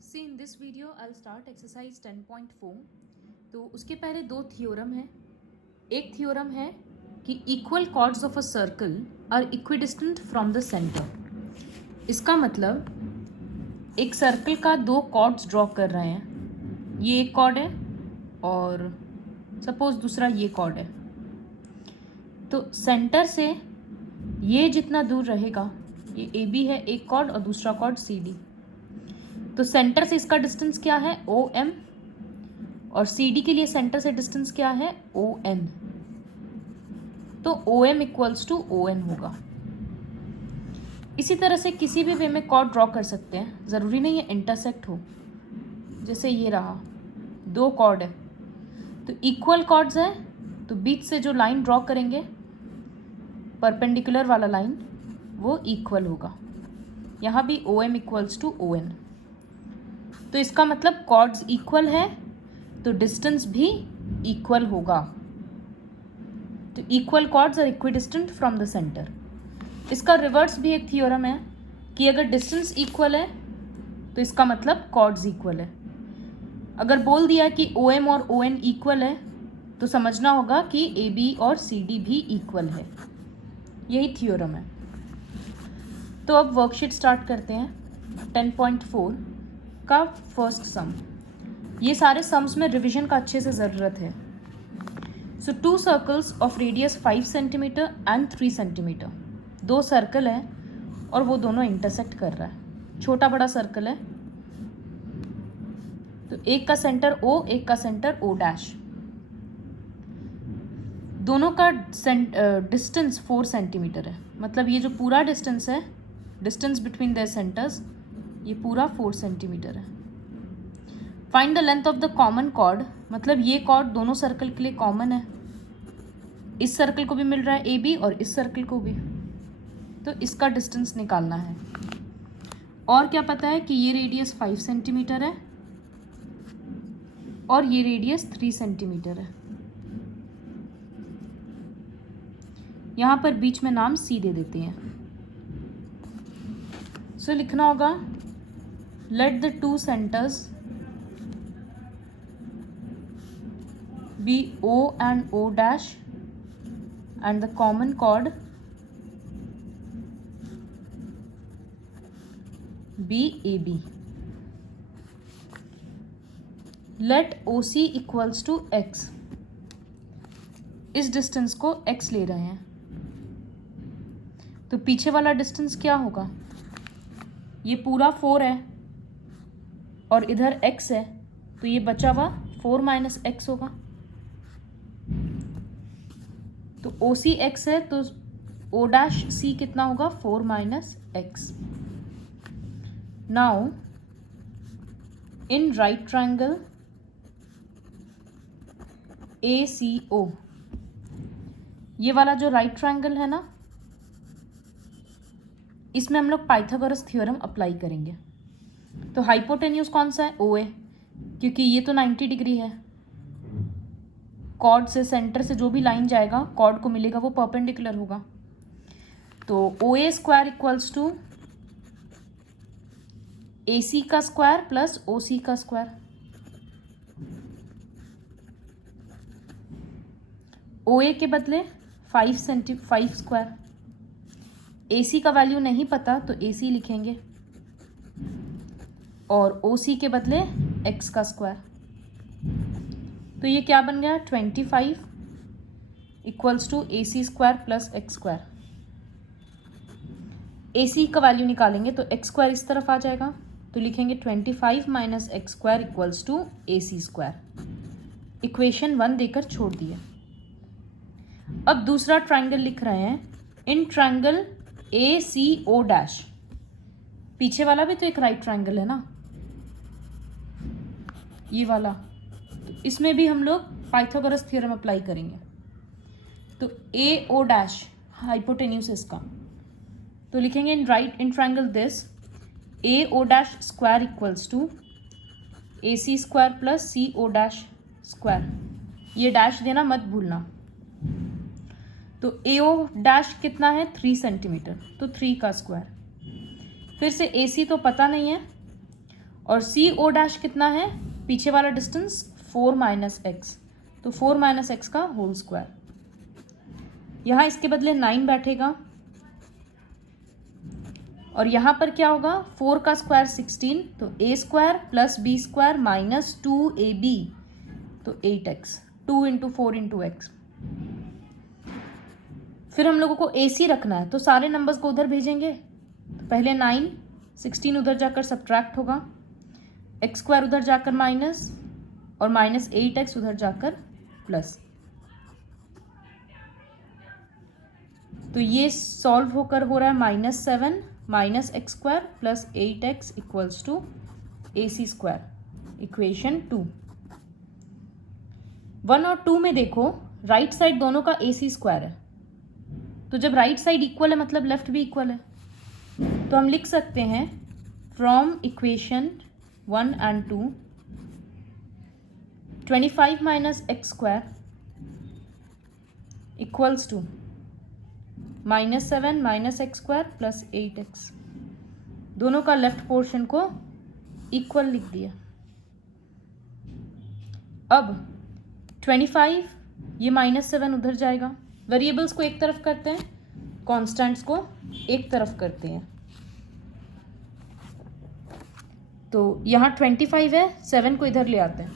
See in this video I'll start exercise 10.4। तो उसके पहले दो थियोरम है। एक थियोरम है कि equal chords of a circle are equidistant from the centre. इसका मतलब एक सर्कल का दो कॉर्ड्स ड्रॉ कर रहे हैं। ये एक कॉर्ड है और सपोज दूसरा ये कॉर्ड है। तो सेंटर से ये जितना दूर रहेगा, ये ए बी है एक कॉर्ड और दूसरा कॉर्ड सी डी। तो सेंटर से इसका डिस्टेंस क्या है ओ एम, और सी डी के लिए सेंटर से डिस्टेंस क्या है ओ एन। तो O M equals to O N होगा। इसी तरह से किसी भी वे में कॉर्ड ड्रॉ कर सकते हैं, ज़रूरी नहीं है इंटरसेक्ट हो। जैसे ये रहा, दो कॉर्ड है तो इक्वल कॉर्ड्स है, तो बीच से जो लाइन ड्रॉ करेंगे परपेंडिकुलर वाला लाइन वो इक्वल होगा। यहाँ भी O M equals to O N. तो इसका मतलब कॉर्ड्स इक्वल है तो डिस्टेंस भी इक्वल होगा। तो equal chords are equidistant from the centre. इसका रिवर्स भी एक थ्योरम है कि अगर डिस्टेंस इक्वल है तो इसका मतलब कॉर्ड्स इक्वल है। अगर बोल दिया कि ओ एम और ओ एन इक्वल है तो समझना होगा कि ए बी और सी डी भी इक्वल है। यही थ्योरम है। तो अब वर्कशीट स्टार्ट करते हैं। 10.4 का फर्स्ट सम। ये सारे सम्स में रिवीजन का अच्छे से ज़रूरत है। So two circles of radius 5 centimetre and 3 centimetre. दो सर्कल है और वो दोनों इंटरसेक्ट कर रहा है। छोटा बड़ा सर्कल है, तो एक का सेंटर O, एक का सेंटर O डैश। दोनों का डिस्टेंस 4 सेंटीमीटर है। मतलब ये जो पूरा डिस्टेंस है, डिस्टेंस बिटवीन देयर सेंटर्स, ये पूरा 4 सेंटीमीटर है। Find the length of the common chord. मतलब ये कॉर्ड दोनों सर्कल के लिए कॉमन है। इस सर्कल को भी मिल रहा है ए बी और इस सर्कल को भी, तो इसका डिस्टेंस निकालना है। और क्या पता है कि ये रेडियस 5 सेंटीमीटर है और ये रेडियस 3 सेंटीमीटर है। यहाँ पर बीच में नाम सी दे देते हैं। सो लिखना होगा let the two centres be O and O dash and the common chord be AB. Let OC equals to X. इस डिस्टेंस को X ले रहे हैं, तो पीछे वाला डिस्टेंस क्या होगा? ये पूरा 4 है और इधर X है, तो ये बचा हुआ 4 माइनस X होगा। तो ओ सी एक्स है तो ओ डैश सी कितना होगा 4 minus x. Now in right triangle A C O, ये वाला जो राइट ट्रायंगल है ना, इसमें हम लोग पाइथागोरस थ्योरम अप्लाई करेंगे। तो हाइपोटेन्यूज कौन सा है? ओ ए, क्योंकि ये तो 90 डिग्री है। कॉर्ड से सेंटर से जो भी लाइन जाएगा कॉर्ड को मिलेगा वो परपेंडिकुलर होगा। तो ओ ए square equals to A C का स्क्वायर प्लस ओ सी का स्क्वायर। ओ ए के बदले 5 स्क्वायर। ए सी का वैल्यू नहीं पता तो ए सी लिखेंगे और ओ सी के बदले एक्स का स्क्वायर। तो ये क्या बन गया 25 equals to A C square plus x square. A C का वैल्यू निकालेंगे तो एक्स स्क्वायर इस तरफ आ जाएगा, तो लिखेंगे 25 minus X square equals to A C square. Equation 1 देकर छोड़ दिया। अब दूसरा ट्रायंगल लिख रहे हैं। In triangle A C O dash, पीछे वाला भी तो एक राइट ट्रायंगल है ना, ये वाला। इसमें भी हम लोग पाइथागोरस थ्योरम अप्लाई करेंगे। तो ए ओ डैश हाइपोटेन्यूज इसका, तो लिखेंगे in triangle this A O dash square equals to A C square plus C O dash square. ये डैश देना मत भूलना। तो ए ओ डैश कितना है 3 सेंटीमीटर, तो 3 का स्क्वायर। फिर से ए सी तो पता नहीं है और सी ओ डैश कितना है, पीछे वाला डिस्टेंस 4 माइनस एक्स, तो 4 माइनस एक्स का होल स्क्वायर। यहाँ इसके बदले 9 बैठेगा और यहाँ पर क्या होगा, 4 का स्क्वायर 16, तो a square plus b square minus 2ab, तो 8x, 2 इंटू 4 इंटू एक्स। फिर हम लोगों को AC रखना है, तो सारे नंबर्स को उधर भेजेंगे। तो पहले 9, 16 उधर जाकर सब्ट्रैक्ट होगा, एक्स स्क्वायर उधर जाकर माइनस और माइनस 8x उधर जाकर प्लस। तो ये सॉल्व होकर हो रहा है -7 minus X square plus 8x equals to AC square, equation 2। 1 और 2 में देखो राइट साइड दोनों का AC स्क्वायर है, तो जब राइट साइड इक्वल है मतलब लेफ्ट भी इक्वल है, तो हम लिख सकते हैं from equation 1 and 2 25 minus X square equals to -7 minus X square plus 8x। दोनों का लेफ्ट पोर्शन को इक्वल लिख दिया। अब 25, ये -7 उधर जाएगा, वेरिएबल्स को एक तरफ करते हैं, कॉन्स्टेंट्स को एक तरफ करते हैं। तो यहाँ 25 है, 7 को इधर ले आते हैं,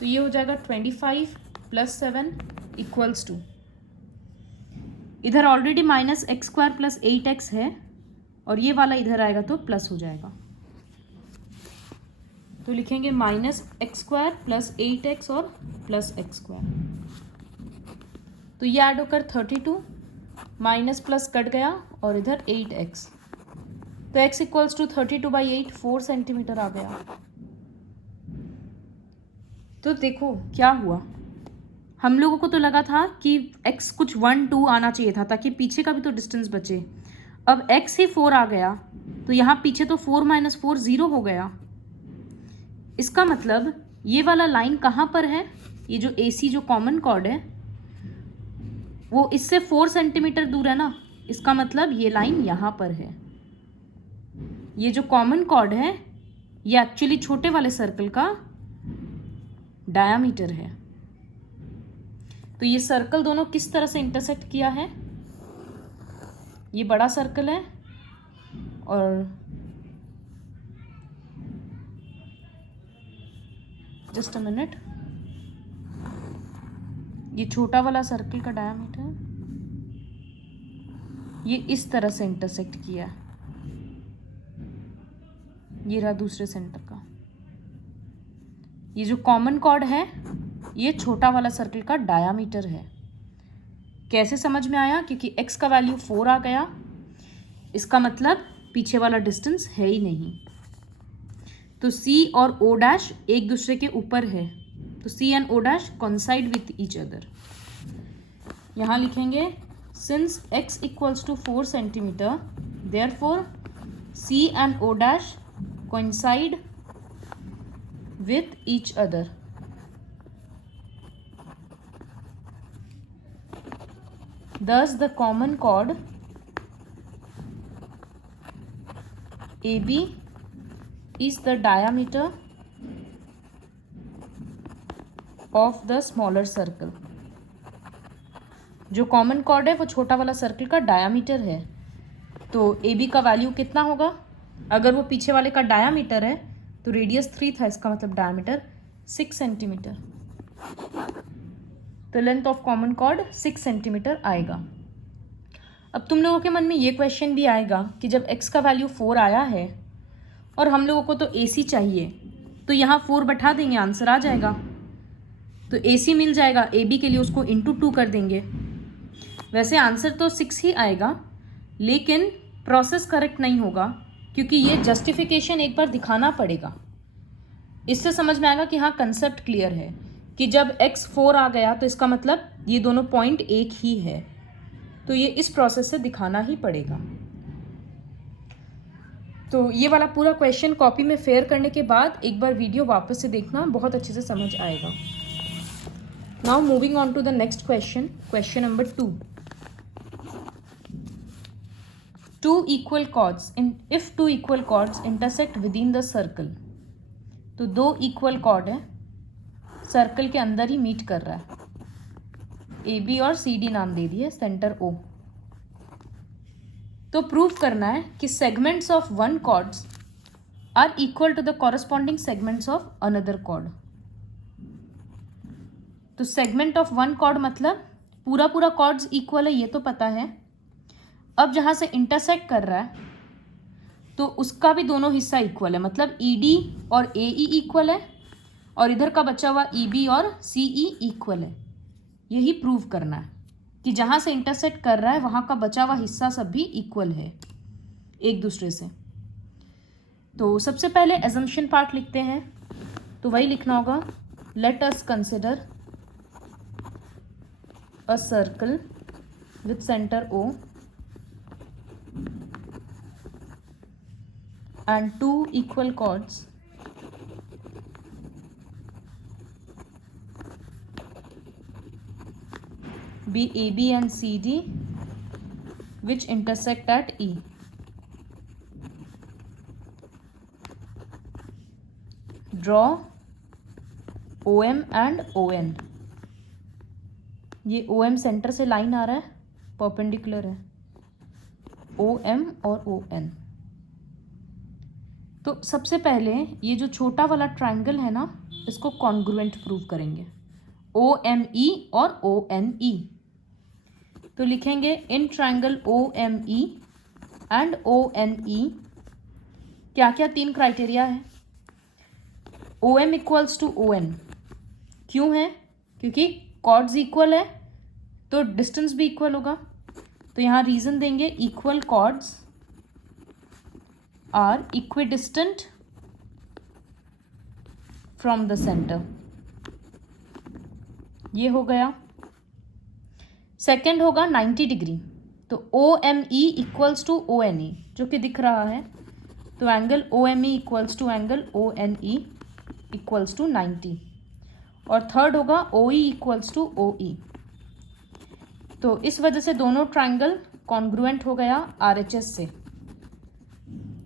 तो ये हो जाएगा 25 प्लस 7 इक्वल्स टू, इधर already minus X square plus 8x है और ये वाला इधर आएगा तो प्लस हो जाएगा, तो लिखेंगे minus X square plus 8x और प्लस एक्स स्क्वायर। तो ये ऐड होकर 32, माइनस प्लस कट गया और इधर 8x, तो x इक्वल्स टू 32/8, 4 सेंटीमीटर आ गया। तो देखो क्या हुआ, हम लोगों को तो लगा था कि x कुछ 1 2 आना चाहिए था ताकि पीछे का भी तो डिस्टेंस बचे। अब x ही 4 आ गया, तो यहाँ पीछे तो 4 माइनस 4 0 हो गया। इसका मतलब ये वाला लाइन कहाँ पर है, ये जो AC जो कॉमन कॉर्ड है वो इससे 4 सेंटीमीटर दूर है ना, इसका मतलब ये लाइन यहाँ पर है। ये जो कॉमन कॉर्ड है ये एक्चुअली छोटे वाले सर्कल का डायामीटर है। तो ये सर्कल दोनों किस तरह से इंटरसेक्ट किया है, ये बड़ा सर्कल है और जस्ट अ मिनट, ये छोटा वाला सर्कल का डायामीटर ये इस तरह से इंटरसेक्ट किया है, ये रहा दूसरे सेंटर का। ये जो कॉमन कॉर्ड है ये छोटा वाला सर्कल का डायामीटर है। कैसे समझ में आया, क्योंकि x का वैल्यू 4 आ गया, इसका मतलब पीछे वाला डिस्टेंस है ही नहीं। तो C और O डैश एक दूसरे के ऊपर है, तो C and O dash coincide with each other. यहाँ लिखेंगे since x equals to 4 centimetre therefore C and O dash coincide with each other. Thus the common chord AB is the diameter of the smaller circle. जो common chord है वो छोटा वाला circle का diameter है, तो AB का value कितना होगा, अगर वो पीछे वाले का डायामीटर है तो रेडियस 3 था, इसका मतलब डायामीटर 6 सेंटीमीटर। तो length of common chord 6 centimetre आएगा। अब तुम लोगों के मन में ये क्वेश्चन भी आएगा कि जब x का वैल्यू 4 आया है और हम लोगों को तो AC चाहिए, तो यहाँ 4 बैठा देंगे, आंसर आ जाएगा। तो AC मिल जाएगा, AB के लिए उसको इंटू 2 कर देंगे। वैसे आंसर तो 6 ही आएगा, लेकिन प्रोसेस करेक्ट नहीं होगा, क्योंकि ये जस्टिफिकेशन एक बार दिखाना पड़ेगा। इससे समझ में आएगा कि हाँ कंसेप्ट क्लियर है कि जब x 4 आ गया तो इसका मतलब ये दोनों पॉइंट एक ही है, तो ये इस प्रोसेस से दिखाना ही पड़ेगा। तो ये वाला पूरा क्वेश्चन कॉपी में फेयर करने के बाद एक बार वीडियो वापस से देखना, बहुत अच्छे से समझ आएगा। Now moving on to the next question, question number 2। Two equal chords, if two equal chords intersect within the circle, तो दो इक्वल कॉर्ड है, सर्कल के अंदर ही मीट कर रहा है, ए बी और सी डी नाम दे दिए, सेंटर ओ। तो प्रूव करना है कि segments of one chords are equal to the corresponding segments of another chord. तो सेगमेंट ऑफ वन कॉर्ड मतलब पूरा पूरा कॉर्ड्स इक्वल है, ये तो पता है। अब जहाँ से इंटरसेक्ट कर रहा है तो उसका भी दोनों हिस्सा इक्वल है, मतलब ई डी और ए ई इक्वल है, और इधर का बचा हुआ ई बी और सी ई इक्वल है। यही प्रूव करना है कि जहाँ से इंटरसेक्ट कर रहा है वहाँ का बचा हुआ हिस्सा सब भी इक्वल है एक दूसरे से। तो सबसे पहले एजम्पशन पार्ट लिखते हैं, तो वही लिखना होगा, let us consider a circle with centre O and two equal chords be AB and CD which intersect at E. Draw OM and ON. ये OM सेंटर से लाइन आ रहा है, परपेंडिकुलर है, OM और ON। तो सबसे पहले ये जो छोटा वाला ट्रायंगल है ना, इसको कॉन्ग्रुएंट प्रूव करेंगे, ओ एम ई और ओ एन ई। तो लिखेंगे in triangle O M E and O N E क्या क्या तीन क्राइटेरिया है। O M equals to O N, क्यों है? क्योंकि कॉर्ड्स इक्वल है तो डिस्टेंस भी इक्वल होगा। तो यहाँ रीजन देंगे equal chords are equidistant from the center। ये हो गया। सेकेंड होगा 90 डिग्री, तो O M E equals to O N E जो कि दिख रहा है, तो angle O M E equals to angle O N E equals to 90। और थर्ड होगा ओ ई इक्वल्स टू ओ ई। तो इस वजह से दोनों ट्रायंगल कॉन्ग्रुएंट हो गया आर एच एस से,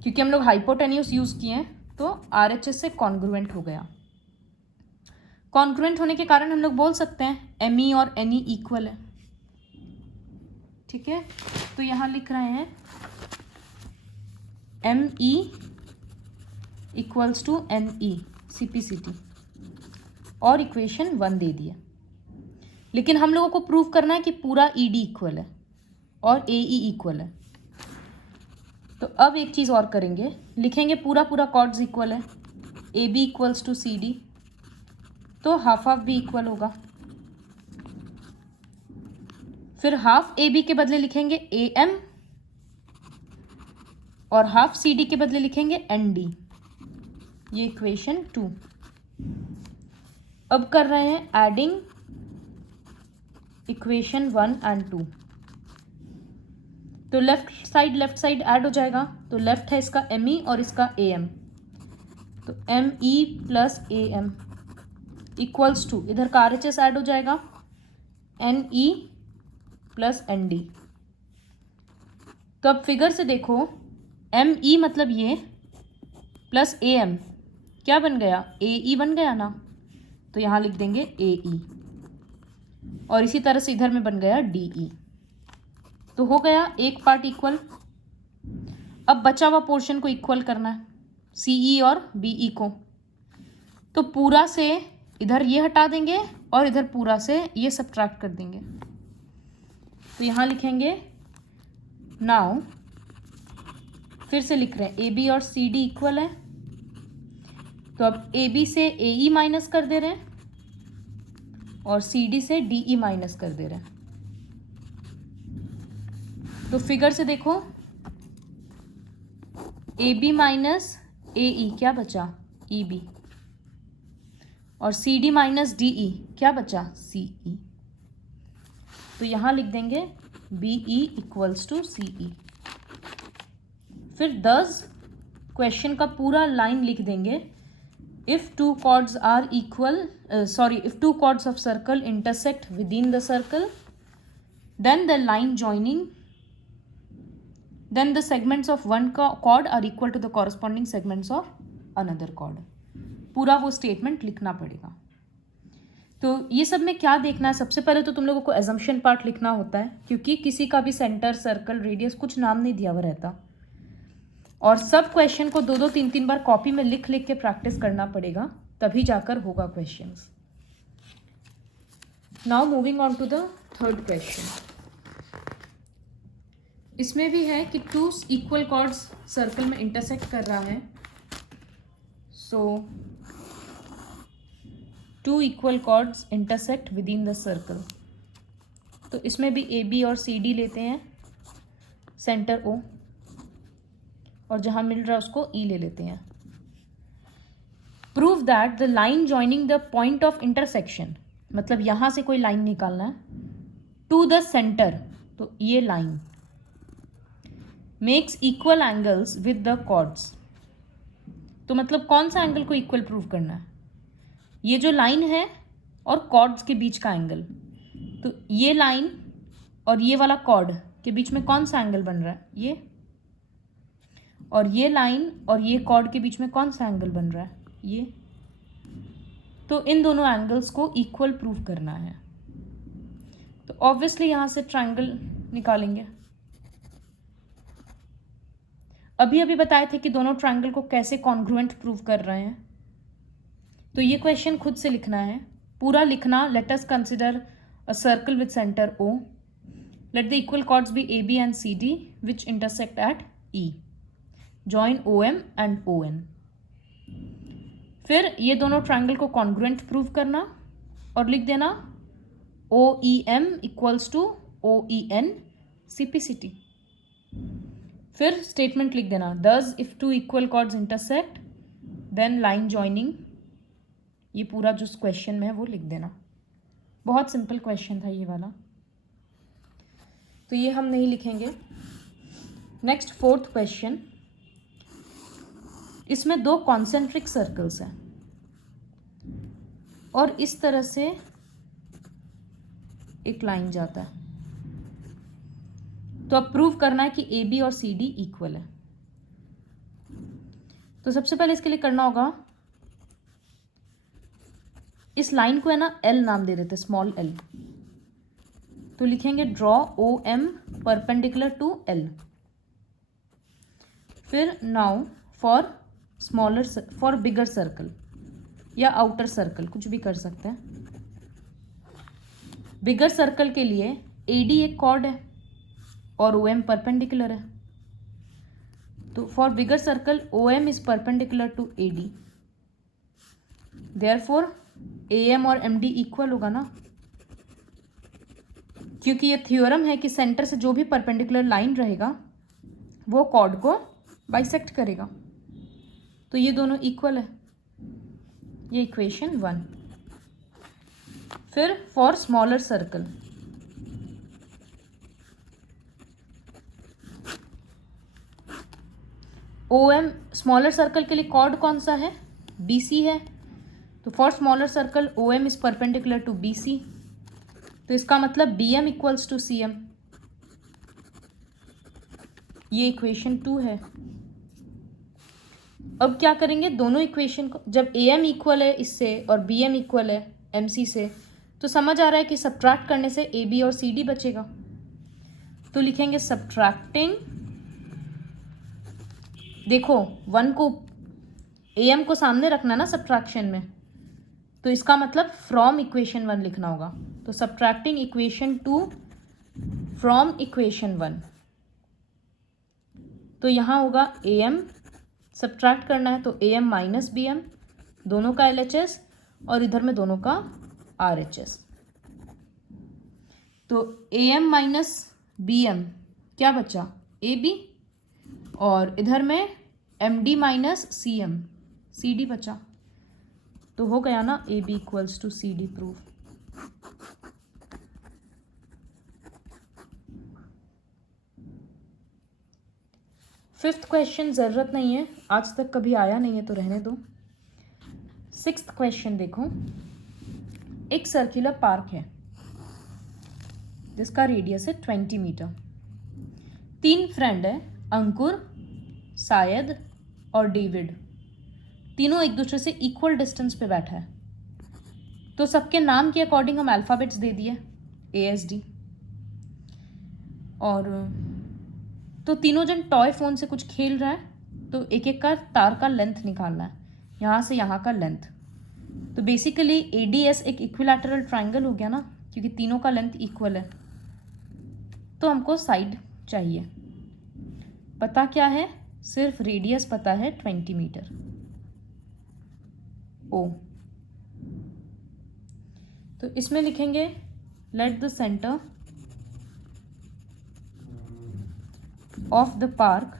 क्योंकि हम लोग हाइपोटेन्यूस यूज़ किए हैं, तो आर एच एस से कॉन्ग्रुएंट हो गया। कॉन्ग्रुएंट होने के कारण हम लोग बोल सकते हैं एम ई और एन ई इक्वल है। ठीक है, तो यहाँ लिख रहे हैं M E equals to N E C P C T, और इक्वेशन 1 दे दिया। लेकिन हम लोगों को प्रूव करना है कि पूरा ई डी इक्वल है और ए ई इक्वल है। तो अब एक चीज़ और करेंगे, लिखेंगे पूरा पूरा कॉर्ड्स इक्वल है, A B equals to C D, तो हाफ हाफ भी इक्वल होगा। फिर हाफ ए बी के बदले लिखेंगे ए एम, और हाफ सी डी के बदले लिखेंगे एन डी। ये इक्वेशन 2। अब कर रहे हैं एडिंग इक्वेशन 1 एंड 2। तो लेफ्ट साइड ऐड हो जाएगा, तो लेफ्ट है इसका एम ई और इसका ए एम, तो M E plus A M equals to, इधर का आर एच एस ऐड हो जाएगा, N E plus N D. तो अब फिगर से देखो, एम ई मतलब ये प्लस ए एम क्या बन गया, ए ई बन गया ना, तो यहाँ लिख देंगे ए ई, और इसी तरह से इधर में बन गया डी ई। तो हो गया एक पार्ट इक्वल। अब बचा हुआ पोर्शन को इक्वल करना है, सी ई और बी ई को। तो पूरा से इधर ये हटा देंगे और इधर पूरा से ये सब्ट्रैक्ट कर देंगे। तो यहाँ लिखेंगे नाउ, फिर से लिख रहे हैं ए बी और सी डी इक्वल है, तो अब ए बी से ए ई माइनस कर दे रहे हैं और सी डी से डी ई माइनस कर दे रहे हैं। तो फिगर से देखो, ए बी माइनस ए ई क्या बचा, ई बी, और C D minus D E क्या बचा, सी ई। तो यहाँ लिख देंगे B E equals to C E. फिर 10 क्वेश्चन का पूरा लाइन लिख देंगे, if two chords are equal, if two chords of circle intersect within the circle, then the line joining, then the segments of one chord are equal to the corresponding segments of another chord। पूरा वो statement लिखना पड़ेगा। तो ये सब में क्या देखना है, सबसे पहले तो तुम लोगों को एजम्पशन पार्ट लिखना होता है, क्योंकि किसी का भी सेंटर, सर्कल, रेडियस कुछ नाम नहीं दिया हुआ रहता, और सब क्वेश्चन को 2-2 3-3 बार कॉपी में लिख लिख के प्रैक्टिस करना पड़ेगा, तभी जाकर होगा questions. Now moving on to the third question. इसमें भी है कि 2 इक्वल कॉर्ड्स सर्कल में इंटरसेक्ट कर रहा है। So 2 equal chords intersect within the circle. तो इसमें भी ए बी और सी डी लेते हैं, सेंटर ओ, और जहां मिल रहा है उसको ई ले लेते हैं। Prove that the line joining the point of intersection, मतलब यहां से कोई लाइन निकालना है, टू द सेंटर, तो ये line makes equal angles with the chords. तो मतलब कौन सा एंगल को इक्वल प्रूव करना है, ये जो लाइन है और कॉर्ड्स के बीच का एंगल। तो ये लाइन और ये वाला कॉर्ड के बीच में कौन सा एंगल बन रहा है, ये, और ये लाइन और ये कॉर्ड के बीच में कौन सा एंगल बन रहा है, ये। तो इन दोनों एंगल्स को इक्वल प्रूव करना है। तो ऑब्वियसली यहां से ट्रायंगल निकालेंगे। अभी अभी बताए थे कि दोनों ट्रायंगल को कैसे कॉन्ग्रुएंट प्रूव कर रहे हैं। तो ये क्वेश्चन खुद से लिखना है, पूरा लिखना। Late us consider a circle with centre O. Let the equal chords be AB and CD which intersect at E. Join OM and ON. फिर ये दोनों ट्रायंगल को कॉन्ग्रुएंट प्रूव करना और लिख देना OEM equals to OEN CPCT। फिर statement लिख देना, thus if 2 equal chords intersect then line joining। ये पूरा जो क्वेश्चन में है वो लिख देना। बहुत सिंपल क्वेश्चन था ये वाला, तो ये हम नहीं लिखेंगे। नेक्स्ट फोर्थ क्वेश्चन, इसमें 2 कॉन्सेंट्रिक सर्कल्स हैं और इस तरह से एक लाइन जाता है। तो अब प्रूव करना है कि ए बी और सी डी इक्वल है। तो सबसे पहले इसके लिए करना होगा, इस लाइन को है ना एल नाम दे देते, स्मॉल एल। तो लिखेंगे draw O M perpendicular to L. फिर नाउ फॉर बिगर सर्कल या आउटर सर्कल, कुछ भी कर सकते हैं। बिगर सर्कल के लिए ए डी एक कॉर्ड है और ओ एम परपेंडिकुलर है। तो for bigger circle O M is perpendicular to A D, therefore A M और एम डी इक्वल होगा ना, क्योंकि ये थ्योरम है कि सेंटर से जो भी परपेंडिकुलर लाइन रहेगा वो कॉर्ड को बाइसेक्ट करेगा। तो ये दोनों इक्वल है, ये इक्वेशन 1। फिर for smaller circle, O M, smaller circle के लिए कॉर्ड कौन सा है, बी सी है। तो for smaller circle O M is perpendicular to B C, तो इसका मतलब B M equals to C M. ये इक्वेशन 2 है। अब क्या करेंगे, दोनों इक्वेशन को, जब ए एम इक्वल है इससे और बी एम इक्वल है एम सी से, तो समझ आ रहा है कि सब्ट्रैक्ट करने से ए बी और सी डी बचेगा। तो लिखेंगे सब्ट्रैक्टिंग, देखो 1 को, ए एम को सामने रखना ना सब्ट्रैक्शन में, तो इसका मतलब फ्रॉम इक्वेशन 1 लिखना होगा। तो सब्ट्रैक्टिंग इक्वेशन 2 फ्रॉम इक्वेशन 1, तो यहाँ होगा ए एम, सब्ट्रैक्ट करना है तो A M minus B M, दोनों का एल एच एस, और इधर में दोनों का आर एच एस। तो A M minus B M क्या बचा, ए बी, और इधर में M D minus C M, C D बचा। तो हो गया ना A B equals to C D proof. Fifth question ज़रूरत नहीं है, आज तक कभी आया नहीं है तो रहने दो। सिक्स्थ क्वेश्चन देखो, एक सर्कुलर पार्क है जिसका रेडियस है 20 मीटर। 3 फ्रेंड है, अंकुर, शायद और डेविड। तीनों एक दूसरे से इक्वल डिस्टेंस पे बैठा है, तो सबके नाम के अकॉर्डिंग हम अल्फ़ाबेट्स दे दिए ASD। और तो तीनों जन टॉय फ़ोन से कुछ खेल रहा है, तो एक एक का तार का लेंथ निकालना है, यहाँ से यहाँ का लेंथ। तो बेसिकली ADS एक इक्विलैटरल ट्रायंगल हो गया ना, क्योंकि तीनों का लेंथ इक्वल है। तो हमको साइड चाहिए, पता क्या है, सिर्फ रेडियस पता है 20 मीटर O। तो इसमें लिखेंगे let the center of the park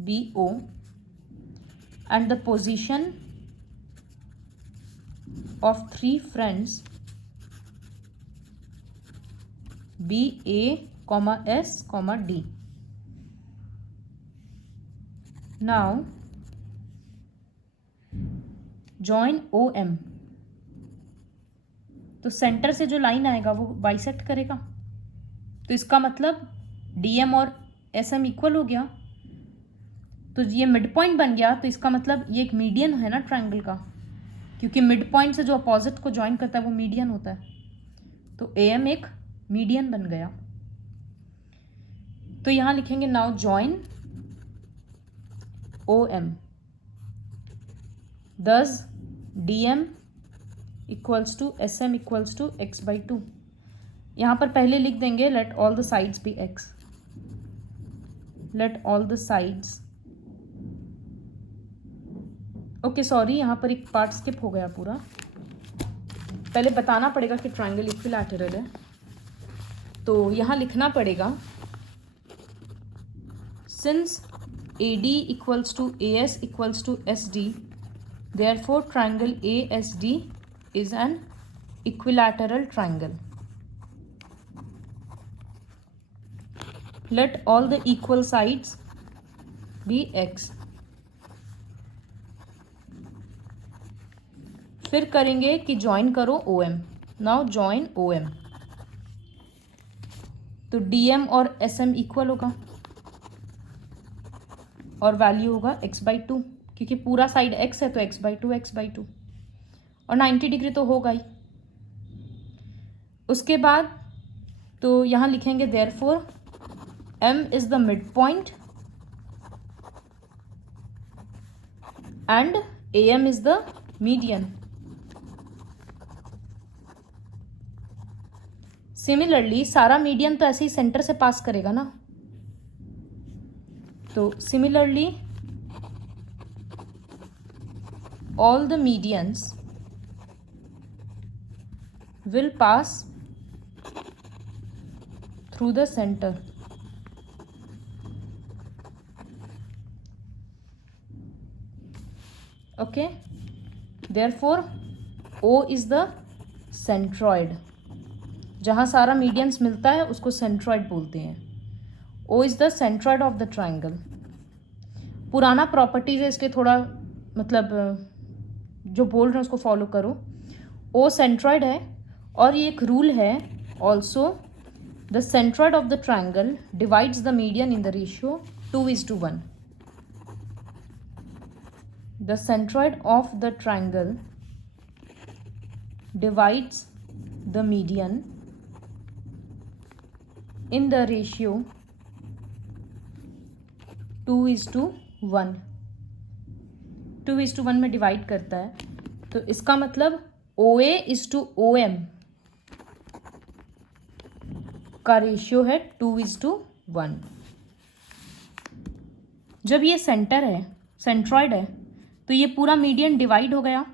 be O and the position of 3 friends be A, S, D. Now join OM। तो सेंटर से जो लाइन आएगा वो बाइसेक्ट करेगा, तो इसका मतलब DM और SM इक्वल हो गया, तो ये मिड पॉइंट बन गया। तो इसका मतलब ये एक मीडियन है ना ट्रायंगल का, क्योंकि मिड पॉइंट से जो अपोजिट को ज्वाइन करता है वो मीडियन होता है, तो AM एक मीडियन बन गया। तो यहाँ लिखेंगे now join OM, thus DM equals to SM equals to x/2। यहाँ पर पहले लिख देंगे let all the sides be x, let all the sides, okay sorry यहाँ पर एक पार्ट स्किप हो गया पूरा, पहले बताना पड़ेगा कि ट्रायंगल इक्विलैटरल है। तो यहाँ लिखना पड़ेगा since AD equals to AS equals to SD, therefore triangle ASD is an equilateral triangle. Let all the equal sides be x। फिर करेंगे कि ज्वाइन करो OM। नाउ ज्वाइन OM, तो DM और SM इक्वल होगा और वैल्यू होगा x/2, क्योंकि पूरा साइड x है तो x/2 और 90 डिग्री तो होगा ही। उसके बाद तो यहाँ लिखेंगे therefore M is the mid point and AM is the median. Similarly सारा मीडियन तो ऐसे ही सेंटर से पास करेगा ना, तो similarly all the medians will pass through the center। Okay, therefore O is the centroid। जहाँ सारा मीडियंस मिलता है उसको सेंट्रॉइड बोलते हैं। O is the centroid of the triangle। पुराना प्रॉपर्टीज है इसलिए थोड़ा मतलब जो बोल रहे हैं उसको फॉलो करो। O सेंट्रॉइड है और ये एक रूल है also, the centroid of the triangle divides the median in the ratio 2:1। The centroid of the triangle divides the median in the ratio 2:1। 2:1 में डिवाइड करता है, तो इसका मतलब OA इज टू OM का रेशियो है 2:1। जब ये सेंटर है, सेंट्रॉइड है, तो ये पूरा मीडियन डिवाइड हो गया।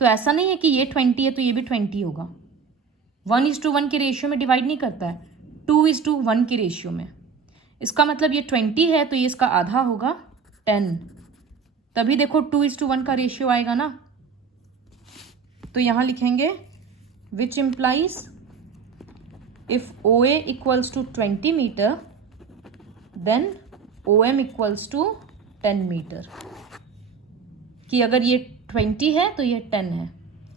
तो ऐसा नहीं है कि ये 20 है तो ये भी 20 होगा। 1:1 के रेशियो में डिवाइड नहीं करता है, 2:1 के रेशियो में। इसका मतलब ये 20 है तो ये इसका आधा होगा 10, तभी देखो 2:1 का रेशियो आएगा ना। तो यहाँ लिखेंगे which implies if OA equals to 20 meter then OM equals to 10 meter, कि अगर ये 20 है तो ये 10 है।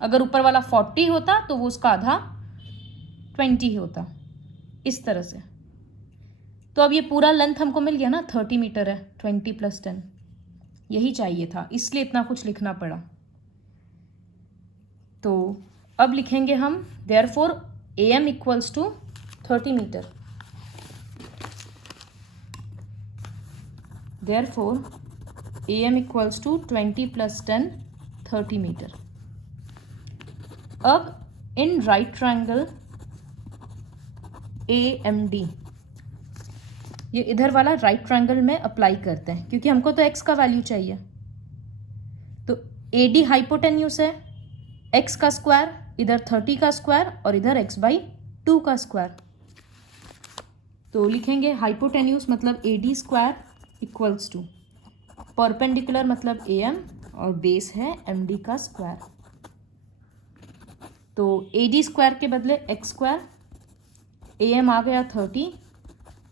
अगर ऊपर वाला 40 होता तो वो उसका आधा 20 ही होता, इस तरह से। तो अब ये पूरा लेंथ हमको मिल गया ना, 30 मीटर है, 20 + 10। यही चाहिए था, इसलिए इतना कुछ लिखना पड़ा। तो अब लिखेंगे हम therefore AM equals to 30 meter. Therefore AM equals to 20 + 10 30 meter. अब इन राइट ट्रायंगल AMD, ये इधर वाला राइट ट्रायंगल में अप्लाई करते हैं क्योंकि हमको तो x का वैल्यू चाहिए। तो AD हाइपोटेन्यूस है, x का स्क्वायर, इधर 30 का स्क्वायर और इधर x/2 का स्क्वायर। तो लिखेंगे हाइपोटेन्यूस मतलब AD square equals to perpendicular मतलब AM और बेस है MD का स्क्वायर। तो AD स्क्वायर के बदले x स्क्वायर, AM आ गया 30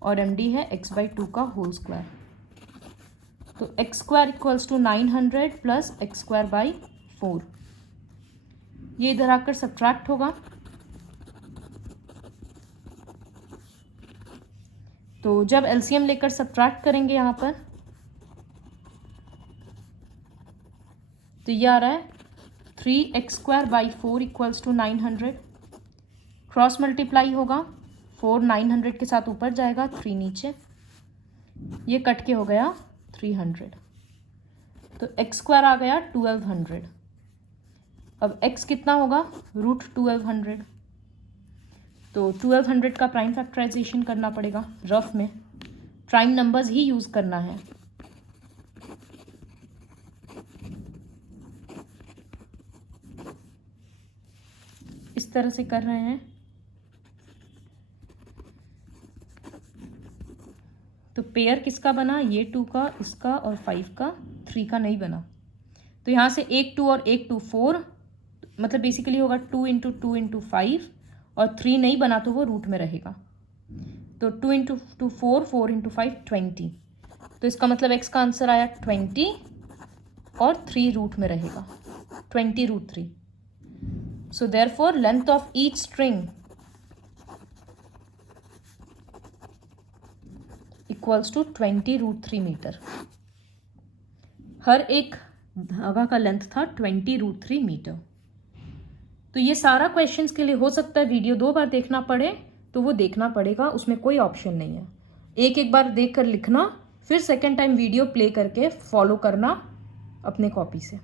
और MD है x/2 का होल स्क्वायर। तो x square equals to 900 plus x square by 4। ये इधर आकर सब्ट्रैक्ट होगा। तो जब एलसीएम लेकर सब्ट्रैक्ट करेंगे यहाँ पर तो ये आ रहा है 3x² by 4 equals to 900। Cross multiply होगा, 4 900 के साथ ऊपर जाएगा, 3 नीचे, ये कट के हो गया 300। तो x² आ गया 1200। अब x कितना होगा, √1200। तो 1200 का प्राइम फैक्टराइजेशन करना पड़ेगा, रफ में प्राइम नंबर्स ही यूज़ करना है। इस तरह से कर रहे हैं। तो पेयर किसका बना, ये 2 का, इसका और 5 का, 3 का नहीं बना। तो यहाँ से एक 2 और एक 2 4, मतलब बेसिकली होगा 2 × 2 × 5 और 3 नहीं बना तो वो रूट में रहेगा। तो 2 × 2 4, 4 × 5 20। तो इसका मतलब x का आंसर आया 20 और 3 रूट में रहेगा, 20√3। So therefore length of each string equals to 20√3 metre. हर एक धागा का लेंथ था 20√3 मीटर। तो ये सारा क्वेश्चंस के लिए हो सकता है वीडियो 2 बार देखना पड़े, तो वो देखना पड़ेगा, उसमें कोई ऑप्शन नहीं है। एक एक बार देख कर लिखना, फिर सेकेंड टाइम वीडियो प्ले करके फॉलो करना अपने कॉपी से।